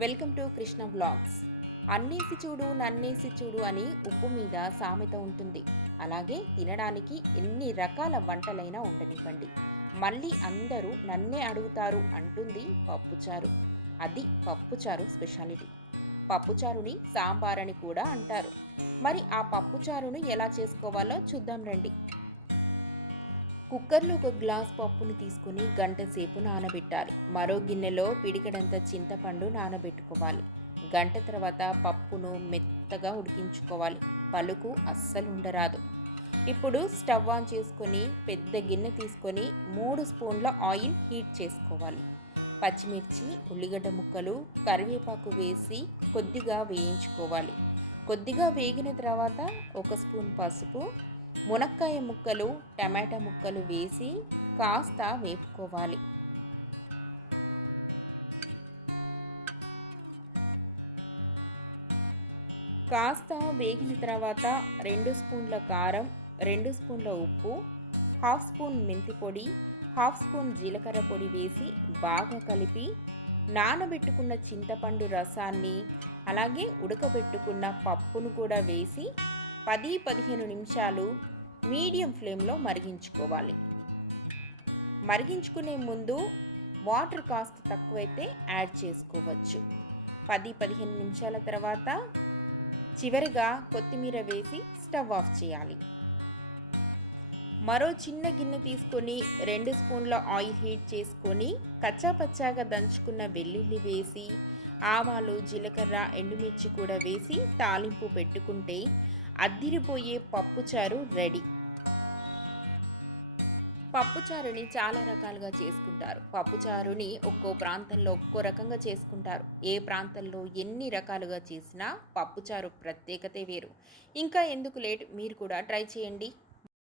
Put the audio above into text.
Welcome to Krishna vlogs. అన్నేసి చూడు నన్నేసి చూడు అని ఉప్పు మీద సామెత ఉంటుంది. అలాగే తినడానికి ఎన్ని రకాల వంటలైనా ఉండనివ్వండి, మళ్ళీ అందరూ నన్నే అడుగుతారు అంటుంది పప్పుచారు. అది పప్పుచారు స్పెషాలిటీ. పప్పుచారుని సాంబార్ అని కూడా అంటారు. మరి ఆ పప్పుచారును ఎలా చేసుకోవాలో చూద్దాం రండి. కుక్కర్లో ఒక గ్లాస్ పప్పును తీసుకుని గంట సేపు నానబెట్టాలి. మరో గిన్నెలో పిడికెడంత చింతపండు నానబెట్టుకోవాలి. గంట తర్వాత పప్పును మెత్తగా ఉడికించుకోవాలి. పలుకు అస్సలు ఉండరాదు. ఇప్పుడు స్టవ్ ఆన్ చేసుకొని పెద్ద గిన్నె తీసుకొని 3 స్పూన్ల ఆయిల్ హీట్ చేసుకోవాలి. పచ్చిమిర్చి, ఉల్లిగడ్డ ముక్కలు, కరివేపాకు వేసి కొద్దిగా వేయించుకోవాలి. కొద్దిగా వేగిన తర్వాత 1 స్పూన్ పసుపు, మునక్కాయ ముక్కలు, టమాటా ముక్కలు వేసి కాస్త వేపుకోవాలి. కాస్త వేగిన తర్వాత 2 స్పూన్ల కారం, 2 స్పూన్ల ఉప్పు, హాఫ్ స్పూన్ మెంతి పొడి, హాఫ్ స్పూన్ జీలకర్ర పొడి వేసి బాగా కలిపి నానబెట్టుకున్న చింతపండు రసాన్ని, అలాగే ఉడకబెట్టుకున్న పప్పును కూడా వేసి 10-15 నిమిషాలు మీడియం ఫ్లేమ్లో మరిగించుకోవాలి. మరిగించుకునే ముందు వాటర్ కాస్త తక్కువైతే యాడ్ చేసుకోవచ్చు. 10-15 నిమిషాల తర్వాత చివరిగా కొత్తిమీర వేసి స్టవ్ ఆఫ్ చేయాలి. మరో చిన్న గిన్నె తీసుకొని 2 స్పూన్ల ఆయిల్ హీట్ చేసుకొని కచ్చాపచ్చాగా దంచుకున్న వెల్లుల్లి వేసి ఆవాలు, జీలకర్ర, ఎండుమిర్చి కూడా వేసి తాలింపు పెట్టుకుంటే అద్దిరిపోయే పప్పుచారు రెడీ. పప్పుచారుని చాలా రకాలుగా చేసుకుంటారు. పప్పుచారుని ఒక్కో ప్రాంతంలో ఒక్కో రకంగా చేసుకుంటారు. ఏ ప్రాంతంలో ఎన్ని రకాలుగా చేసినా పప్పుచారు ప్రత్యేకతే వేరు. ఇంకా ఎందుకు లేట్, మీరు కూడా ట్రై చేయండి.